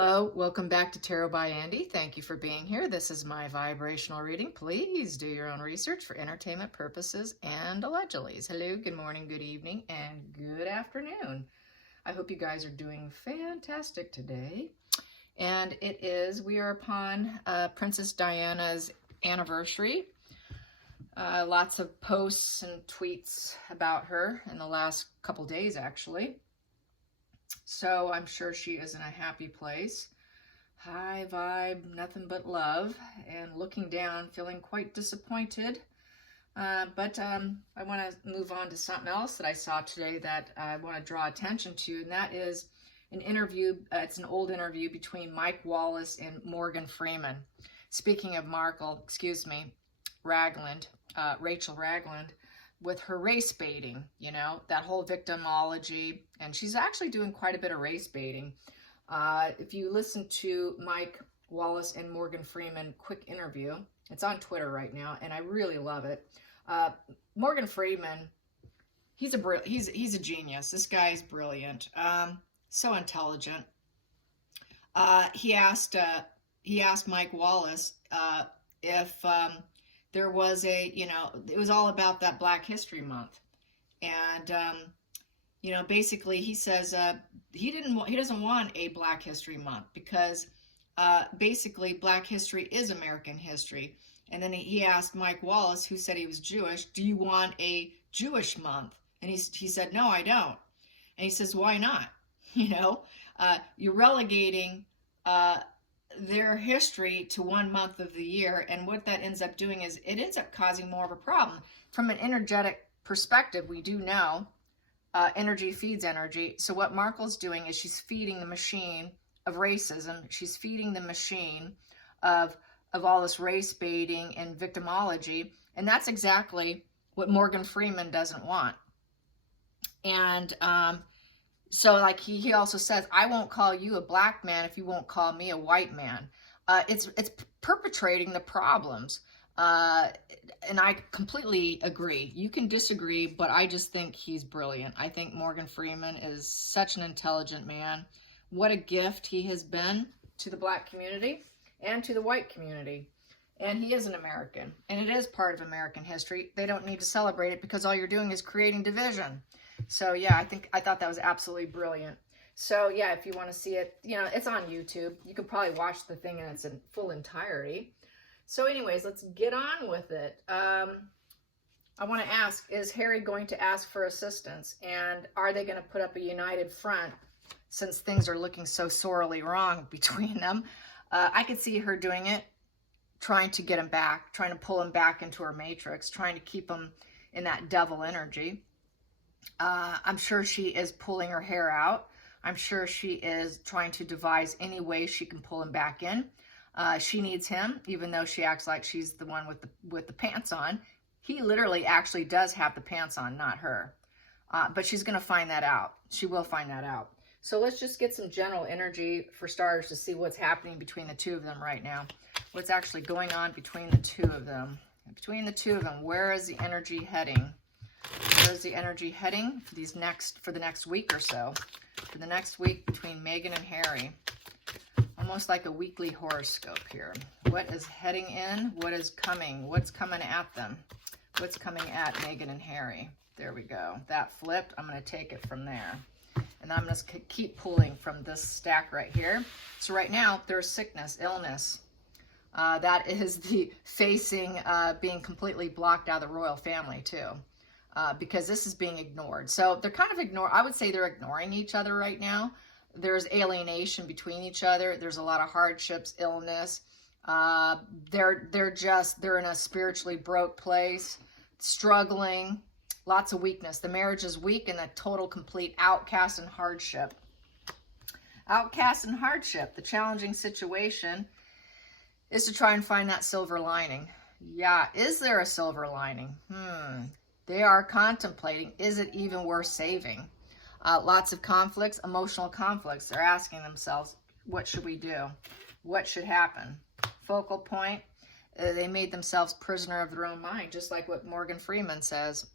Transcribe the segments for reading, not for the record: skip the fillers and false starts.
Hello, welcome back to Tarot by Andy. Thank you for being here. This is my vibrational reading. Please do your own research for entertainment purposes and allegedly. Hello, good morning, good evening, and good afternoon. I hope you guys are doing fantastic today. And we are upon Princess Diana's anniversary. Lots of posts and tweets about her in the last couple days, actually. So I'm sure she is in a happy place. High vibe, nothing but love, and looking down, feeling quite disappointed. But I want to move on to something else that I saw today that I want to draw attention to, and that is an interview. It's an old interview between Mike Wallace and Morgan Freeman. Speaking of Rachel Ragland, with her race baiting, you know, that whole victimology, and she's actually doing quite a bit of race baiting. If you listen to Mike Wallace and Morgan Freeman quick interview, it's on Twitter right now, and I really love it. Morgan Freeman, he's a genius. This guy is brilliant, so intelligent. He asked Mike Wallace if there was it was all about that Black History Month. And, basically he says he doesn't want a Black History Month because basically Black history is American history. And then he asked Mike Wallace, who said he was Jewish, do you want a Jewish month? And he said, no, I don't. And he says, why not? You're relegating their history to 1 month of the year, and what that ends up doing is it ends up causing more of a problem. From an energetic perspective, we do know energy feeds energy. So what Markle's doing is she's feeding the machine of racism. She's feeding the machine of all this race baiting and victimology, and that's exactly what Morgan Freeman doesn't want. And so like he also says, I won't call you a black man if you won't call me a white man. It's perpetrating the problems. And I completely agree. You can disagree, but I just think he's brilliant. I think Morgan Freeman is such an intelligent man. What a gift he has been to the Black community and to the white community. And he is an American, and it is part of American history. They don't need to celebrate it because all you're doing is creating division. So yeah, I thought that was absolutely brilliant. So yeah, if you want to see it, it's on YouTube. You can probably watch the thing in its full entirety. So anyways, let's get on with it. I want to ask, is Harry going to ask for assistance? And are they going to put up a united front since things are looking so sorely wrong between them? I could see her doing it, trying to get him back, trying to pull him back into her matrix, trying to keep him in that devil energy. I'm sure she is pulling her hair out. I'm sure she is trying to devise any way she can pull him back in. She needs him, even though she acts like she's the one with the pants on. He literally actually does have the pants on, not her. But she's going to find that out. She will find that out. So let's just get some general energy for starters to see what's happening between the two of them right now. What's actually going on between the two of them. Between the two of them, where is the energy heading? Where is the energy heading for the next week or so? For the next week between Meghan and Harry. Almost like a weekly horoscope here. What is heading in? What is coming? What's coming at them? What's coming at Meghan and Harry? There we go. That flipped. I'm going to take it from there. And I'm just going to keep pulling from this stack right here. So right now, there's sickness, illness. That is the facing being completely blocked out of the royal family too. Because this is being ignored. So they're kind of I would say they're ignoring each other right now. There's alienation between each other. There's a lot of hardships, illness. They're in a spiritually broke place, struggling, lots of weakness. The marriage is weak and a total, complete outcast and hardship. Outcast and hardship. The challenging situation is to try and find that silver lining. Yeah, is there a silver lining? They are contemplating, is it even worth saving? Lots of conflicts, emotional conflicts. They're asking themselves, what should we do? What should happen? Focal point, they made themselves prisoner of their own mind, just like what Morgan Freeman says.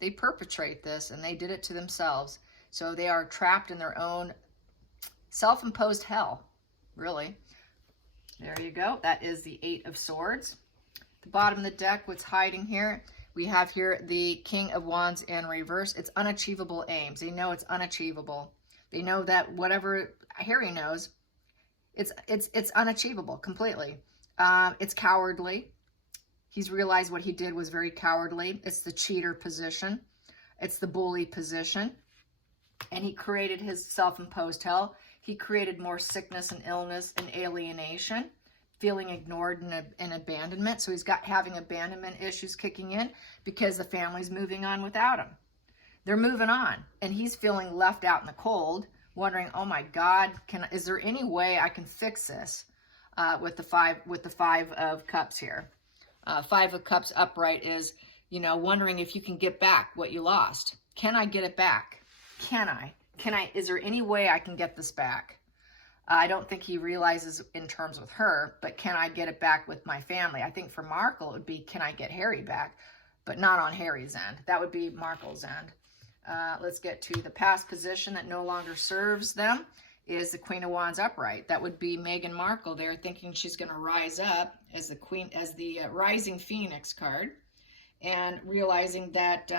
They perpetrate this, and they did it to themselves. So they are trapped in their own self-imposed hell. really. There you go. That is the Eight of Swords. The bottom of the deck, what's hiding here? We have here the King of Wands in reverse. It's unachievable aims. They know it's unachievable. They know that whatever Harry knows, it's unachievable completely. It's cowardly. He's realized what he did was very cowardly. It's the cheater position. It's the bully position. And he created his self-imposed hell. He created more sickness and illness and alienation, feeling ignored and abandonment. So he's having abandonment issues kicking in because the family's moving on without him. They're moving on, and he's feeling left out in the cold, wondering, oh my God, is there any way I can fix this? With the Five of Cups here. Five of Cups upright is, wondering if you can get back what you lost. Can I get it back? Can I? Is there any way I can get this back? I don't think he realizes in terms with her, but can I get it back with my family? I think for Markle, it would be, can I get Harry back? But not on Harry's end. That would be Markle's end. Let's get to the past position that no longer serves them is the Queen of Wands upright. That would be Meghan Markle there, thinking she's going to rise up as the Queen, as the Rising Phoenix card, and realizing that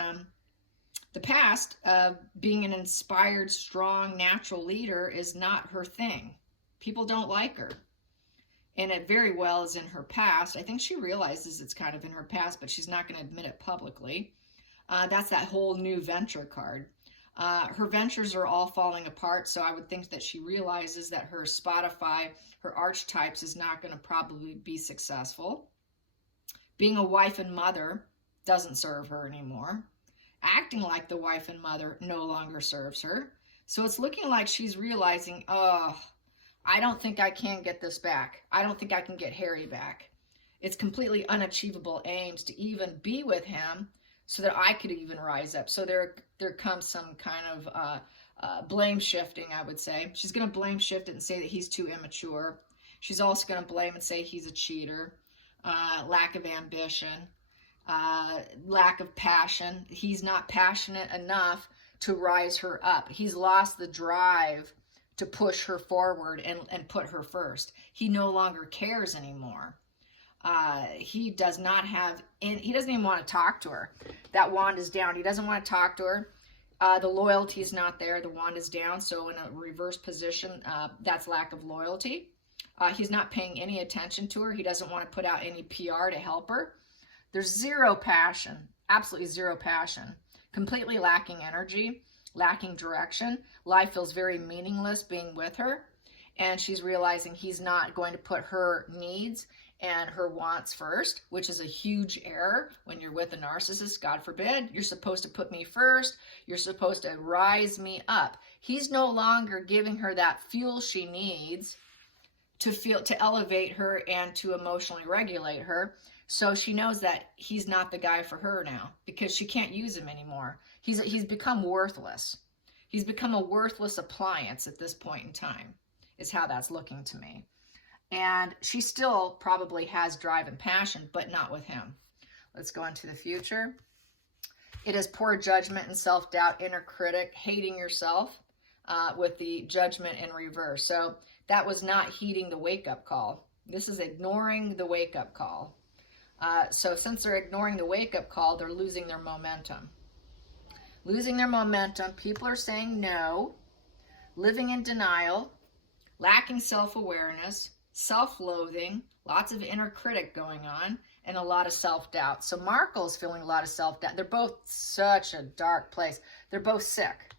the past of being an inspired, strong, natural leader is not her thing. People don't like her. And it very well is in her past. I think she realizes it's kind of in her past, but she's not going to admit it publicly. That's that whole new venture card. Her ventures are all falling apart, so I would think that she realizes that her Spotify, her archetypes is not going to probably be successful. Being a wife and mother doesn't serve her anymore. Acting like the wife and mother no longer serves her. So it's looking like she's realizing, oh, I don't think I can get this back. I don't think I can get Harry back. It's completely unachievable aims to even be with him so that I could even rise up. So there comes some kind of blame shifting, I would say. She's going to blame shift it and say that he's too immature. She's also going to blame and say he's a cheater, lack of ambition, lack of passion. He's not passionate enough to rise her up. He's lost the drive to push her forward and put her first. He no longer cares anymore. He does not have, he doesn't even want to talk to her. That wand is down. He doesn't want to talk to her. The loyalty is not there. The wand is down. So in a reverse position, that's lack of loyalty. He's not paying any attention to her. He doesn't want to put out any PR to help her. There's zero passion, absolutely zero passion, completely lacking energy, lacking direction. Life feels very meaningless being with her. And she's realizing he's not going to put her needs and her wants first, which is a huge error when you're with a narcissist. God forbid. You're supposed to put me first. You're supposed to rise me up. He's no longer giving her that fuel she needs to elevate her and to emotionally regulate her. So she knows that he's not the guy for her now because she can't use him anymore. He's become worthless. He's become a worthless appliance at this point in time, is how that's looking to me. And she still probably has drive and passion, but not with him. Let's go into the future. It is poor judgment and self-doubt, inner critic, hating yourself with the Judgment in reverse. So that was not heeding the wake-up call. This is ignoring the wake-up call. So since they're ignoring the wake-up call, they're losing their momentum. Losing their momentum. People are saying no, living in denial, lacking self-awareness, self-loathing, lots of inner critic going on, and a lot of self-doubt. So Markle's feeling a lot of self-doubt. They're both such a dark place. They're both sick.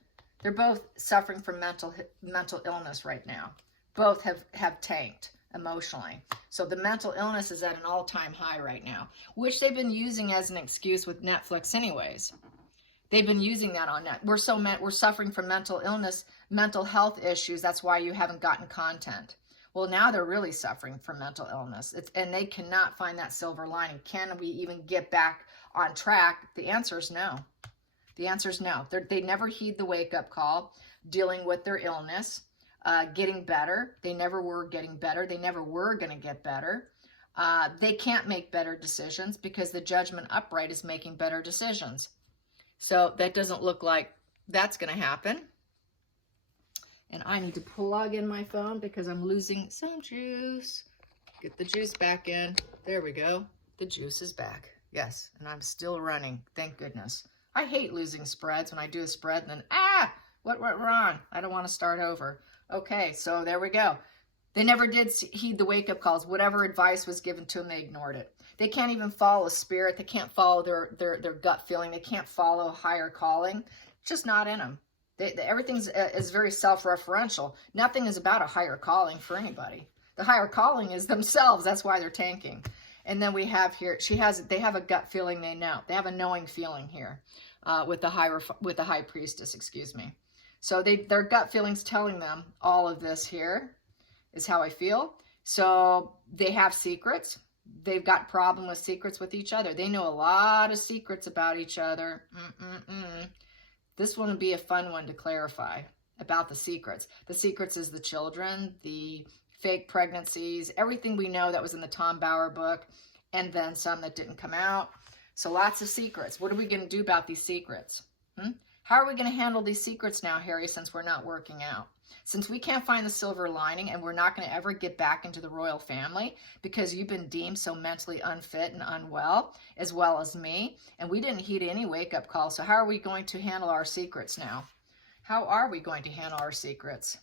They're both suffering from mental illness right now. Both have tanked emotionally. So the mental illness is at an all-time high right now, which they've been using as an excuse with Netflix anyways. They've been using that on net. We're suffering from mental illness, mental health issues. That's why you haven't gotten content. Well, now they're really suffering from mental illness. And they cannot find that silver lining. Can we even get back on track? The answer is no. The answer is no. They never heed the wake-up call, dealing with their illness, getting better. They never were getting better. They never were going to get better. They can't make better decisions because the Judgment upright is making better decisions. So that doesn't look like that's going to happen. And I need to plug in my phone because I'm losing some juice. Get the juice back in. There we go. The juice is back. Yes, and I'm still running. Thank goodness. I hate losing spreads when I do a spread and then, what went wrong? I don't want to start over. Okay, so there we go. They never did heed the wake-up calls. Whatever advice was given to them, they ignored it. They can't even follow spirit. They can't follow their gut feeling. They can't follow higher calling. It's just not in them. Everything is very self-referential. Nothing is about a higher calling for anybody. The higher calling is themselves. That's why they're tanking. And then we have here, they have a gut feeling they know. They have a knowing feeling here with the high priestess, excuse me. So their gut feeling's telling them all of this here is how I feel. So they have secrets. They've got problem with secrets with each other. They know a lot of secrets about each other. This one would be a fun one to clarify about the secrets. The secrets is the children, the fake pregnancies, everything we know that was in the Tom Bauer book, and then some that didn't come out. So lots of secrets. What are we going to do about these secrets? How are we going to handle these secrets now, Harry, since we're not working out? Since we can't find the silver lining and we're not going to ever get back into the royal family because you've been deemed so mentally unfit and unwell, as well as me, and we didn't heed any wake-up call. So how are we going to handle our secrets now? How are we going to handle our secrets?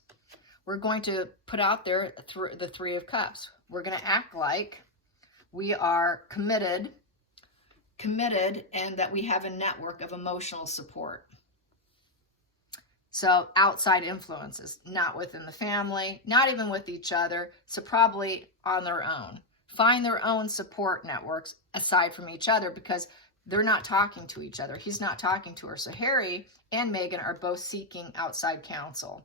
We're going to put out there the Three of Cups. We're going to act like we are committed, and that we have a network of emotional support. So outside influences, not within the family, not even with each other, so probably on their own. Find their own support networks aside from each other because they're not talking to each other. He's not talking to her. So Harry and Meghan are both seeking outside counsel.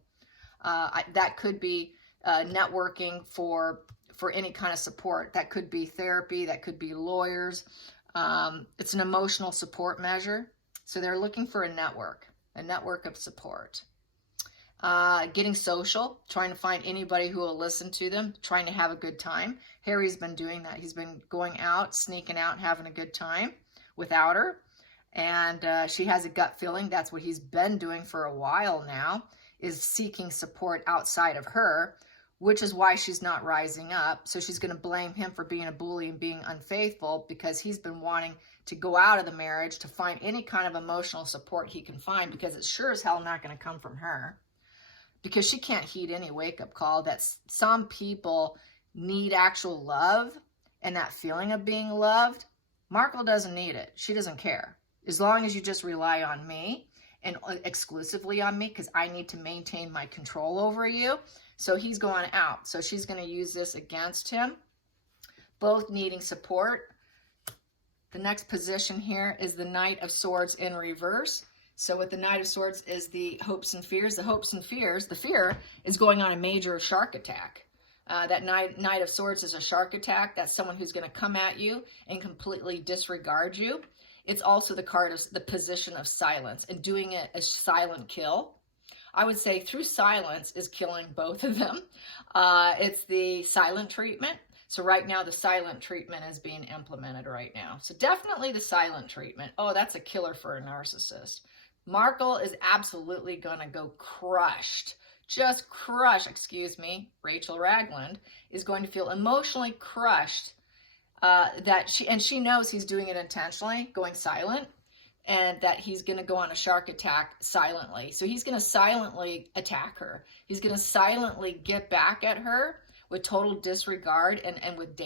That could be networking for any kind of support. That could be therapy. That could be lawyers. It's an emotional support measure. So they're looking for a network of support. Getting social, trying to find anybody who will listen to them, trying to have a good time. Harry's been doing that. He's been going out, sneaking out, having a good time without her. And she has a gut feeling. That's what he's been doing for a while now, is seeking support outside of her, which is why she's not rising up. So she's going to blame him for being a bully and being unfaithful because he's been wanting to go out of the marriage to find any kind of emotional support he can find, because it's sure as hell not going to come from her, because she can't heed any wake-up call that some people need actual love and that feeling of being loved. Markle doesn't need it. She doesn't care. As long as you just rely on me and exclusively on me, because I need to maintain my control over you. So he's going out. So she's going to use this against him. Both needing support. The next position here is the Knight of Swords in reverse. So with the Knight of Swords is the hopes and fears. The hopes and fears, the fear is going on a major shark attack. That Knight of Swords is a shark attack. That's someone who's going to come at you and completely disregard you. It's also the card of the position of silence and doing it a silent kill. I would say through silence is killing both of them. It's the silent treatment. So right now the silent treatment is being implemented right now. So definitely the silent treatment. Oh, that's a killer for a narcissist. Markle is absolutely going to go crushed. Just crushed, excuse me. Rachel Ragland is going to feel emotionally crushed she knows he's doing it intentionally, going silent, and that he's going to go on a shark attack silently. So he's going to silently attack her. He's going to silently get back at her with total disregard and with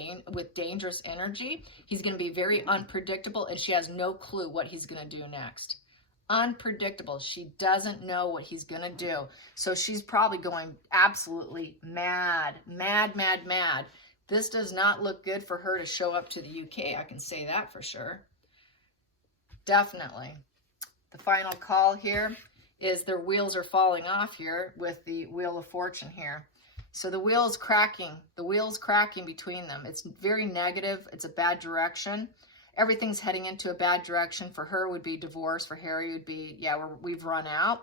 dangerous energy. He's going to be very unpredictable, and she has no clue what he's going to do next. Unpredictable. She doesn't know what he's going to do. So she's probably going absolutely mad. This does not look good for her to show up to the UK. I can say that for sure. Definitely. The final call here is their wheels are falling off here with the Wheel of Fortune here. So the wheel's cracking. The wheel's cracking between them. It's very negative. It's a bad direction. Everything's heading into a bad direction. For her would be divorce. For Harry would be, we've run out.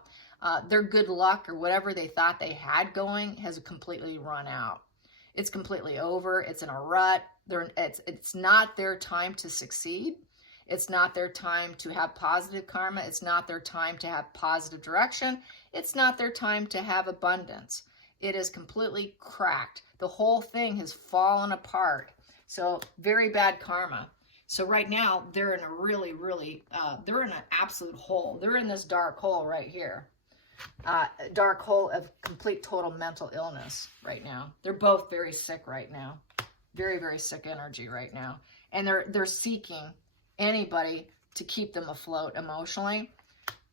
Their good luck or whatever they thought they had going has completely run out. It's completely over. It's in a rut. It's not their time to succeed. It's not their time to have positive karma. It's not their time to have positive direction. It's not their time to have abundance. It is completely cracked. The whole thing has fallen apart. So very bad karma. So right now they're in a really, they're in an absolute hole. They're in this dark hole right here. Dark hole of complete total mental illness right now. They're both very sick right now. Very, very sick energy right now. And they're seeking anybody to keep them afloat emotionally,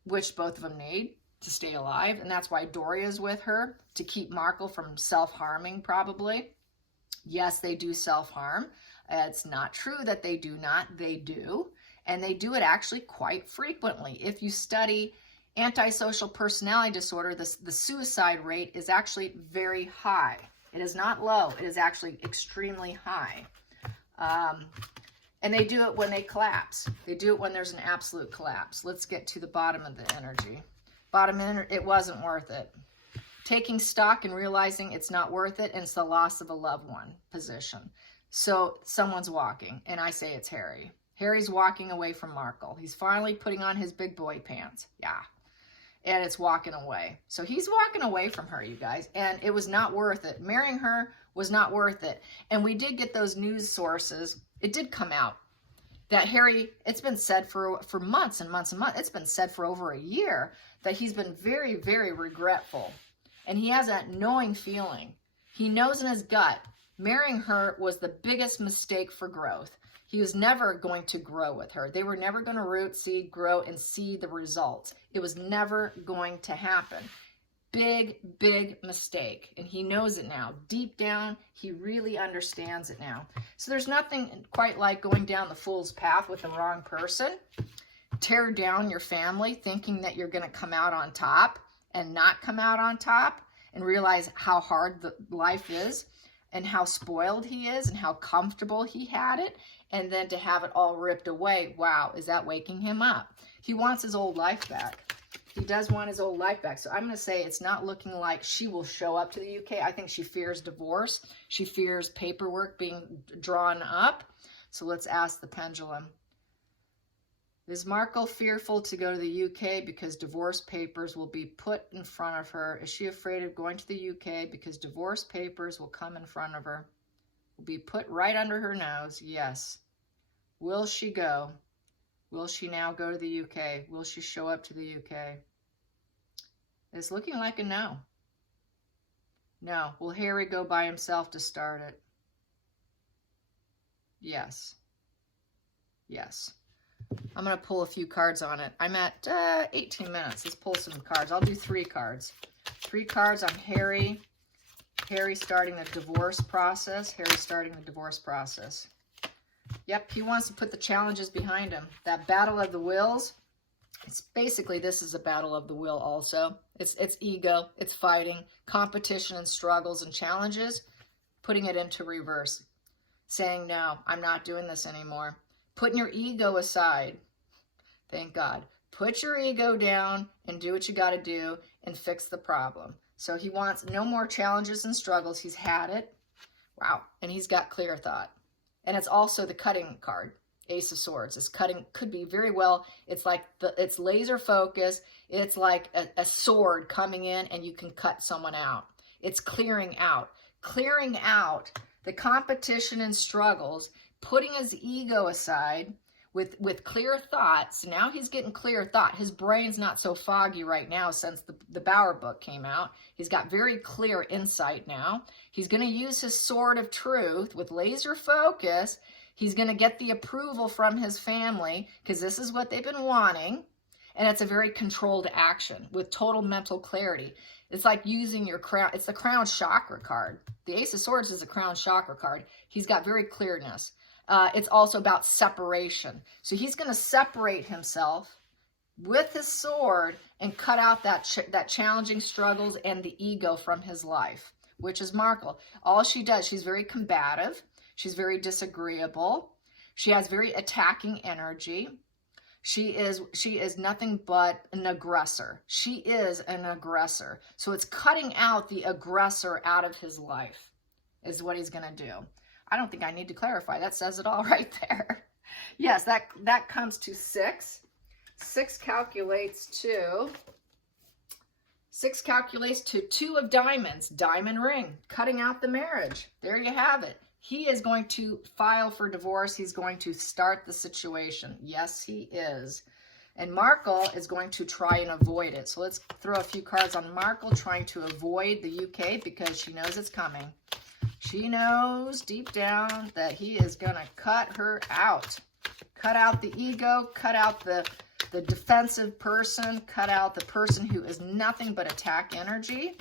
which both of them need to stay alive. And that's why Doria's with her, to keep Markle from self-harming probably. Yes, they do self-harm. It's not true that they do not. They do. And they do it actually quite frequently. If you study antisocial personality disorder, the suicide rate is actually very high. It is not low. It is actually extremely high. And they do it when they collapse. They do it when there's an absolute collapse. Let's get to the bottom of the energy. It wasn't worth it. Taking stock and realizing it's not worth it, and it's the loss of a loved one position. So someone's walking, and I say it's Harry. Harry's walking away from Markle. He's finally putting on his big boy pants. Yeah. And it's walking away. So he's walking away from her, you guys. And it was not worth it. Marrying her was not worth it. And we did get those news sources. It did come out that Harry, it's been said for months and months and months. It's been said for over a year that he's been very, very regretful. And he has that knowing feeling. He knows in his gut, marrying her was the biggest mistake for growth. He was never going to grow with her. They were never going to root, seed, grow, and see the results. It was never going to happen. Big, big mistake. And he knows it now. Deep down, he really understands it now. So there's nothing quite like going down the fool's path with the wrong person. Tear down your family thinking that you're going to come out on top and not come out on top, and realize how hard the life is and how spoiled he is and how comfortable he had it. And then to have it all ripped away, wow, is that waking him up? He wants his old life back. He does want his old life back. So I'm going to say it's not looking like she will show up to the UK. I think she fears divorce. She fears paperwork being drawn up. So let's ask the pendulum. Is Markle fearful to go to the UK because divorce papers will be put in front of her? Is she afraid of going to the UK because divorce papers will come in front of her? Will be put right under her nose? Yes. Will she go? Will she now go to the UK? Will she show up to the UK? It's looking like a no. No. Will Harry go by himself to start it? Yes. Yes. I'm going to pull a few cards on it. I'm at 18 minutes. Let's pull some cards. I'll do 3 cards. 3 cards on Harry. Harry starting the divorce process. Harry starting the divorce process. Yep, he wants to put the challenges behind him. That battle of the wills. It's basically, this is a battle of the will also. It's ego. It's fighting. Competition and struggles and challenges. Putting it into reverse. Saying, no, I'm not doing this anymore. Putting your ego aside. Thank God. Put your ego down and do what you got to do and fix the problem. So he wants no more challenges and struggles. He's had it. Wow. And he's got clear thought. And it's also the cutting card. Ace of Swords. This cutting could be very well. It's like it's laser focus. It's like a sword coming in and you can cut someone out. It's clearing out. Clearing out the competition and struggles, putting his ego aside with clear thoughts. Now he's getting clear thought. His brain's not so foggy right now since the Bauer book came out. He's got very clear insight now. He's going to use his sword of truth with laser focus. He's going to get the approval from his family because this is what they've been wanting. And it's a very controlled action with total mental clarity. It's like using your crown. It's the crown chakra card. The Ace of Swords is a crown chakra card. He's got very clearness. It's also about separation. So he's going to separate himself with his sword and cut out that challenging struggles and the ego from his life, which is Markle. All she does, she's very combative. She's very disagreeable. She has very attacking energy. She is nothing but an aggressor. She is an aggressor. So it's cutting out the aggressor out of his life is what he's going to do. I don't think I need to clarify. That says it all right there. Yes, that comes to 6. 6 calculates to 2 of diamonds, diamond ring, cutting out the marriage. There you have it. He is going to file for divorce. He's going to start the situation. Yes, he is. And Markle is going to try and avoid it. So let's throw a few cards on Markle trying to avoid the UK because she knows it's coming. She knows deep down that he is going to cut her out. Cut out the ego, cut out the defensive person, cut out the person who is nothing but attack energy,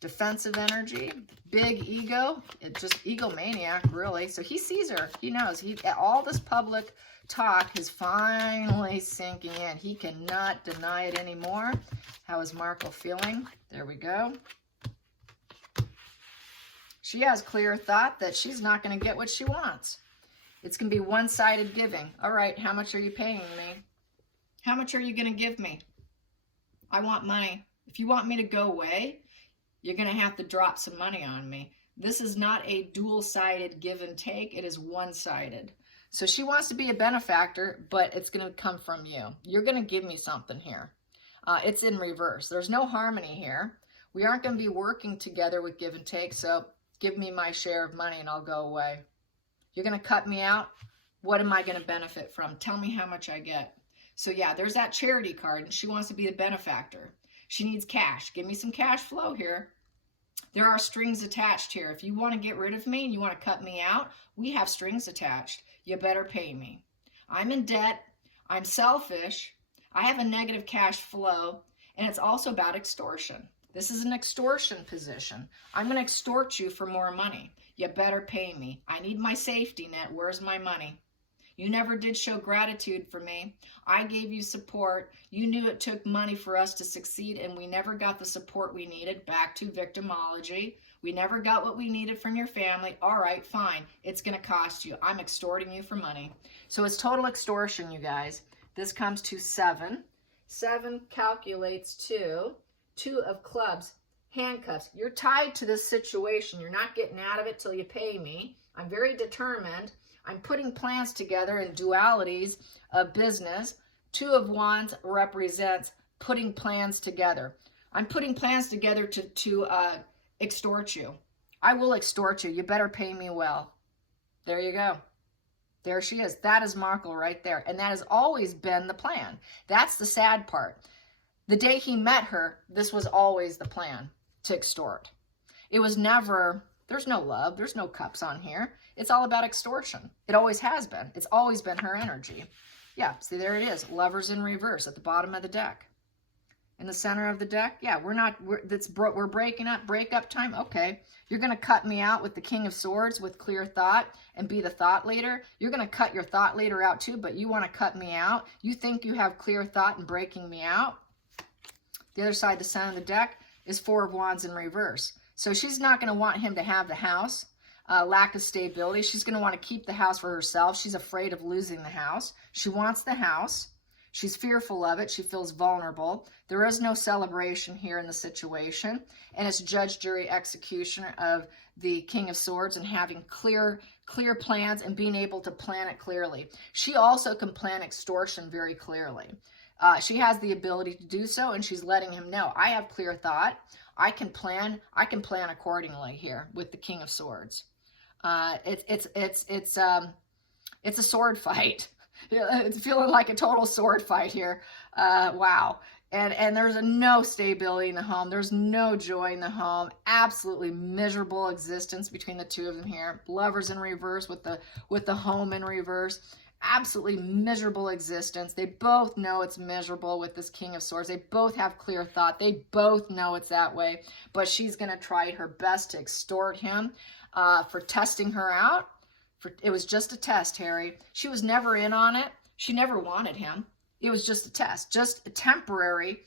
defensive energy, big ego, just egomaniac, really. So he sees her. He knows. All this public talk is finally sinking in. He cannot deny it anymore. How is Markle feeling? There we go. She has clear thought that she's not going to get what she wants. It's going to be one-sided giving. All right, how much are you paying me? How much are you going to give me? I want money. If you want me to go away, you're going to have to drop some money on me. This is not a dual-sided give and take. It is one-sided. So she wants to be a benefactor, but it's going to come from you. You're going to give me something here. It's in reverse. There's no harmony here. We aren't going to be working together with give and take, so give me my share of money and I'll go away. You're going to cut me out? What am I going to benefit from? Tell me how much I get. So yeah, there's that charity card, and she wants to be the benefactor. She needs cash. Give me some cash flow here. There are strings attached here. If you want to get rid of me and you want to cut me out, we have strings attached. You better pay me. I'm in debt. I'm selfish. I have a negative cash flow, and it's also about extortion. This is an extortion position. I'm going to extort you for more money. You better pay me. I need my safety net. Where's my money? You never did show gratitude for me. I gave you support. You knew it took money for us to succeed, and we never got the support we needed. Back to victimology. We never got what we needed from your family. All right, fine. It's going to cost you. I'm extorting you for money. So it's total extortion, you guys. This comes to 7. 7 calculates to 2 of clubs, handcuffs. You're tied to this situation. You're not getting out of it till you pay me. I'm very determined. I'm putting plans together in dualities of business. 2 of Wands represents putting plans together. I'm putting plans together to extort you. I will extort you. You better pay me well. There you go. There she is. That is Markle right there. And that has always been the plan. That's the sad part. The day he met her, this was always the plan, to extort. It was never, there's no love, there's no cups on here. It's all about extortion. It always has been. It's always been her energy. Yeah, see, there it is. Lovers in reverse at the bottom of the deck. In the center of the deck, yeah, we're breaking up, breakup time. Okay, you're going to cut me out with the King of Swords with clear thought and be the thought leader. You're going to cut your thought leader out too, but you want to cut me out. You think you have clear thought and breaking me out. The other side, the center of the deck, is 4 of Wands in reverse. So she's not going to want him to have the house. Lack of stability. She's going to want to keep the house for herself. She's afraid of losing the house. She wants the house. She's fearful of it. She feels vulnerable. There is no celebration here in the situation. And it's judge, jury, executioner of the King of Swords and having clear plans and being able to plan it clearly. She also can plan extortion very clearly. She has the ability to do so, and she's letting him know, I have clear thought. I can plan accordingly here with the King of Swords. It's a sword fight. It's feeling like a total sword fight here. Wow. And there's no stability in the home. There's no joy in the home. Absolutely miserable existence between the two of them here. Lovers in reverse with the home in reverse. Absolutely miserable existence. They both know it's miserable with this King of Swords. They both have clear thought. They both know it's that way. But she's going to try her best to extort him for testing her out. It was just a test, Harry. She was never in on it. She never wanted him. It was just a test, just a temporary.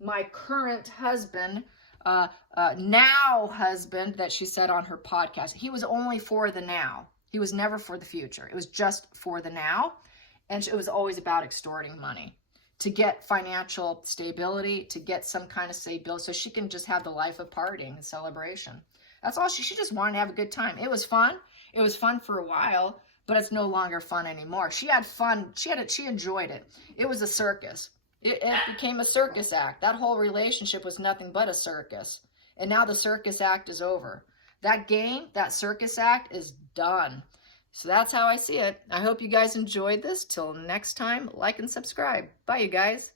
My current husband, now husband, that she said on her podcast, he was only for the now. He was never for the future. It was just for the now. And it was always about extorting money to get financial stability, to get some kind of stability so she can just have the life of partying and celebration. That's all. She just wanted to have a good time. It was fun. It was fun for a while, but it's no longer fun anymore. She had fun. She enjoyed it. It was a circus. It became a circus act. That whole relationship was nothing but a circus. And now the circus act is over. That game, that circus act is done. So that's how I see it. I hope you guys enjoyed this. Till next time, like and subscribe. Bye, you guys.